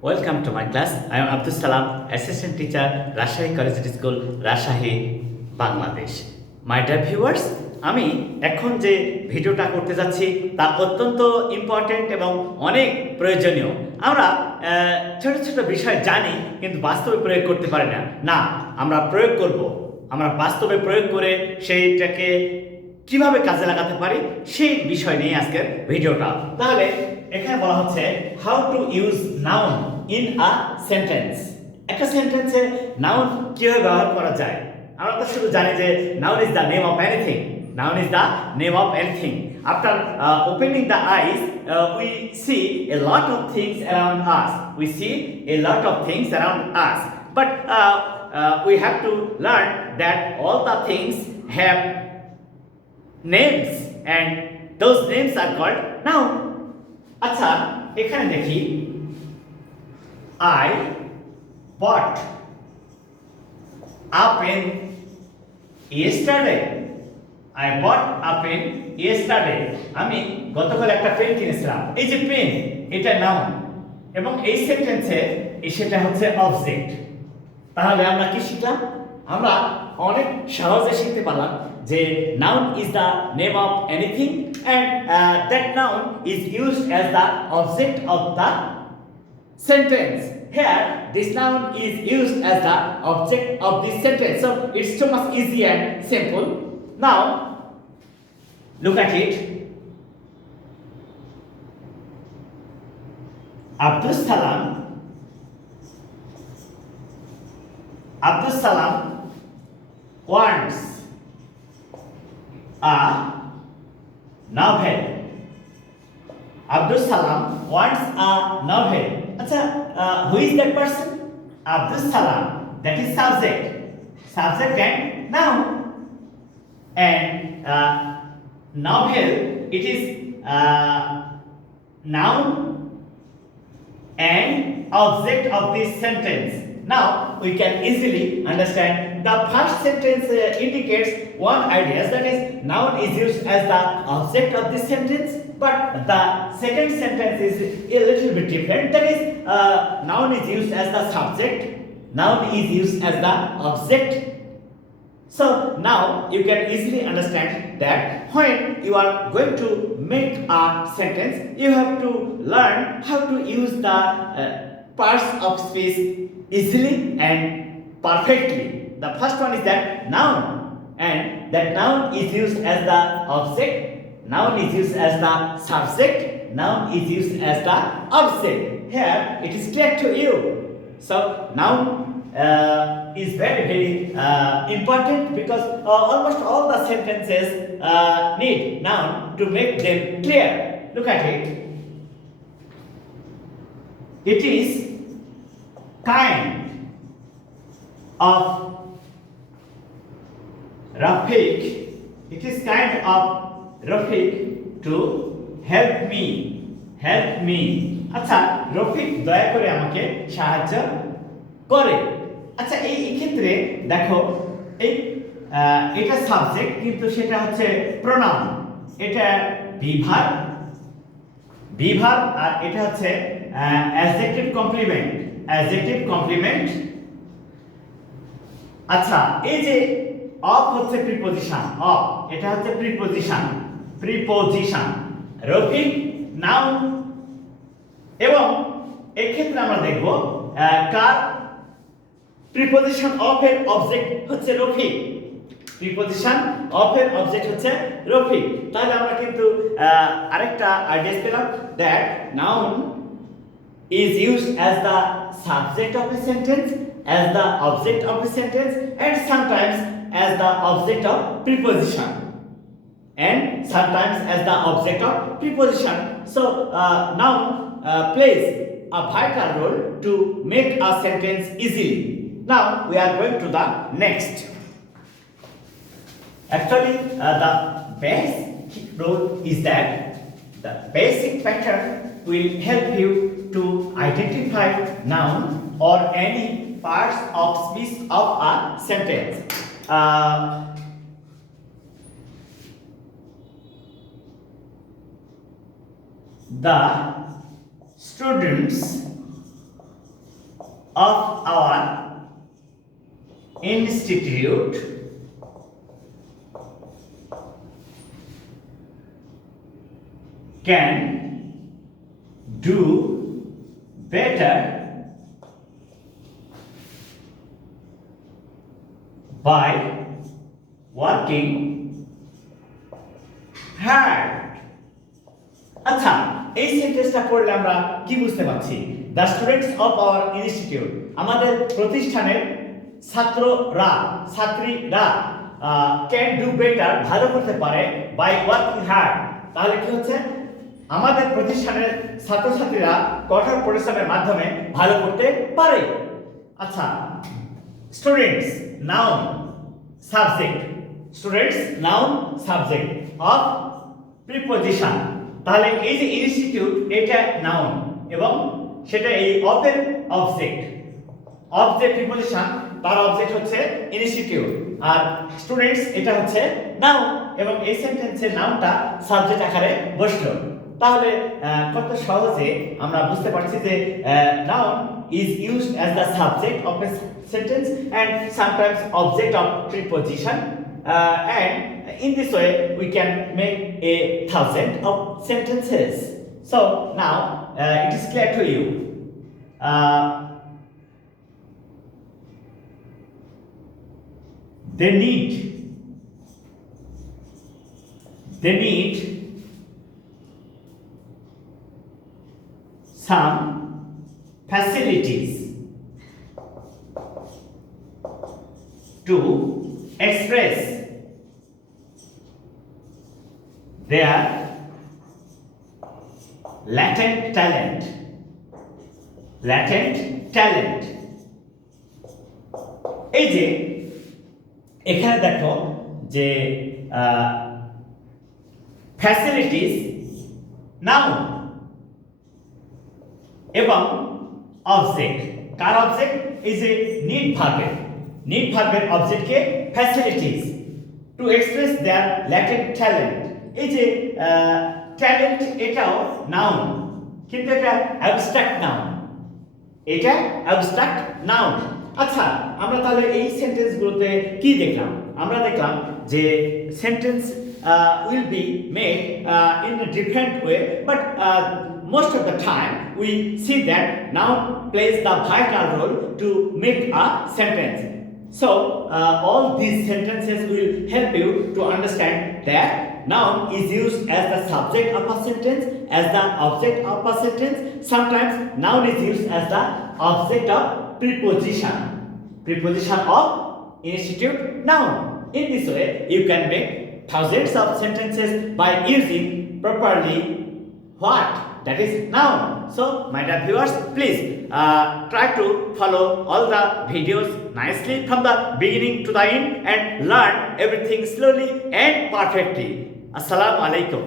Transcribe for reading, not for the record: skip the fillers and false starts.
Welcome to my class. I am Abdus Salam, Assistant Teacher, Rajshahi Collegiate School, Rajshahi, Bangladesh. My dear viewers, আমি এখন যে ভিডিওটা করতে যাচ্ছি তা অত্যন্ত ইম্পর্টেন্ট এবং অনেক প্রয়োজনীয়। আমরা ছোট ছোট বিষয় জানি কিন্তু বাস্তবে প্রয়োগ করতে পারি না। না, আমরা প্রয়োগ করব। আমরা বাস্তবে প্রয়োগ করে সেইটাকে কিভাবে কাজে লাগাতে পারি সেই বিষয় নিয়ে আজকের ভিডিওটা। তাহলে এখানে বলা হচ্ছে how to use noun in a sentence. একটা সেন্টেন্সে নাউন কিভাবে ব্যবহার করা যায়। আমরা তো শুধু জানি যে noun is the name of anything. Noun is the name of anything. After opening the eyes, we see a lot of things around us. We see a lot of things around us. But we have to learn that all the things have names, and those names are called noun. আচ্ছা, এখানে দেখি I bought a pen yesterday. I bought a pen yesterday. আমি গতকাল একটা পেন কিনেছিলাম। এই যে পেন, এটা নাউন এবং এই সেন্টেন্সে সেটা হচ্ছে অবজেক্ট। তাহলে আমরা কি শিখলাম? আমরা অনেক সহজে শিখতে পারলাম যে noun is the name of anything and that noun is used as the object of the sentence. Here this noun is used as the object of this sentence, so it's so much easy and simple. Now look at it. Abdus Salam wants a novel. Abdus Salam wants a novel. Acha, who is that person? Abdus Salam, that is subject. Subject and noun. And novel, it is noun and object of this sentence. Now we can easily understand the first sentence indicates one idea, that is noun is used as the object of this sentence, but the second sentence is a little bit different, that is noun is used as the subject, noun is used as the object. So now you can easily understand that when you are going to make a sentence, you have to learn how to use the parts of speech easily and perfectly. The first one is that noun, and that noun is used as the object, noun is used as the subject, noun is used as the object. Here it is clear to you. So noun is very important because almost all the sentences need noun to make them clear. Look at it. It is kind of Rafiq. It is kind of Rafiq to help me. Help me. আচ্ছা, রফিক দয়া করে আমাকে সাহায্য করে। আচ্ছা, এই ক্ষেত্রে দেখো এটা সাবজেক্ট কিন্তু সেটা হচ্ছে প্রোনাউন, এটা বিভার আর এটা হচ্ছে অ্যাডজেক্টিভ কমপ্লিমেন্ট। আচ্ছা, এই যে অফ হচ্ছে প্রিপজিশন, অফ এটা হচ্ছে প্রিপজিশন রফিক নাউন, এবং এই ক্ষেত্রে আমরা দেখব কার প্রিপজিশন অফ এর অবজেক্ট হচ্ছে রফিক, প্রিপজিশন অফ এর অবজেক্ট হচ্ছে রফিক। তাহলে আমরা কিন্তু আরেকটা আইডিয়া পেলাম that noun is used as the subject of a sentence, as the object of a sentence, and sometimes as the object of preposition, and sometimes as the object of preposition. So noun plays a vital role to make a sentence easily. Now we are going to the next. Actually the basic role is that the basic pattern will help you to identify noun or any parts of speech of a sentence. The students of our institute can do better by working hard. আচ্ছা, এই সেন্টেন্সটা পড়লে আমরা কি বুঝতে পারছি? The students of our institute, আমাদের প্রতিষ্ঠানের ছাত্রীরা ক্যান ডু বেটার, ভালো করতে পারে বাই ওয়ার্কিং হার্ড। তাহলে কি হচ্ছে? আমাদের প্রতিষ্ঠানের ছাত্রছাত্রীরা কঠোর পরিশ্রমের মাধ্যমে ভালো করতে পারে। আচ্ছা, students noun subject, students noun subject of preposition. তাহলে এই যে ইনস্টিটিউট এটা নাউন এবং সেটা এই অফের অবজেক্ট, অফ যে প্রিপজিশন তার অবজেক্ট হচ্ছে ইনস্টিটিউট, আর স্টুডেন্টস এটা হচ্ছে নাউন এবং এই সেন্টেন্সের নাউনটা সাবজেক্ট আকারে বসলো। তাহলে কত সহজে আমরা বুঝতে পারছি যে noun is used as the subject of a sentence and sometimes object of preposition, and in this way we can make 1,000 of sentences. So now it is clear to you. They need some facilities to express their latent talent. এই যে এখানে দেখো যে facilities noun এবং object, কার object? এই যে need ভার্বের অবজেক্টকে facilities to express their latent talent. এই যে ট্যালেন্ট এটাও নাউন, কিন্তু এটা অ্যাবস্ট্রাক্ট নাউন। আচ্ছা, আমরা তাহলে এই সেন্টেন্সগুলোতে কি দেখলাম? আমরা দেখলাম যে sentence will be made in a different way, but most of the time we see that noun plays the vital role to make a sentence. So all these sentences will help you to understand that noun is used as the subject of a sentence, as the object of a sentence. Sometimes noun is used as the object of preposition of institute noun. In this way you can make thousands of sentences by using properly what? That is noun. So my dear viewers, please try to follow all the videos nicely from the beginning to the end and learn everything slowly and perfectly. Assalamu alaikum.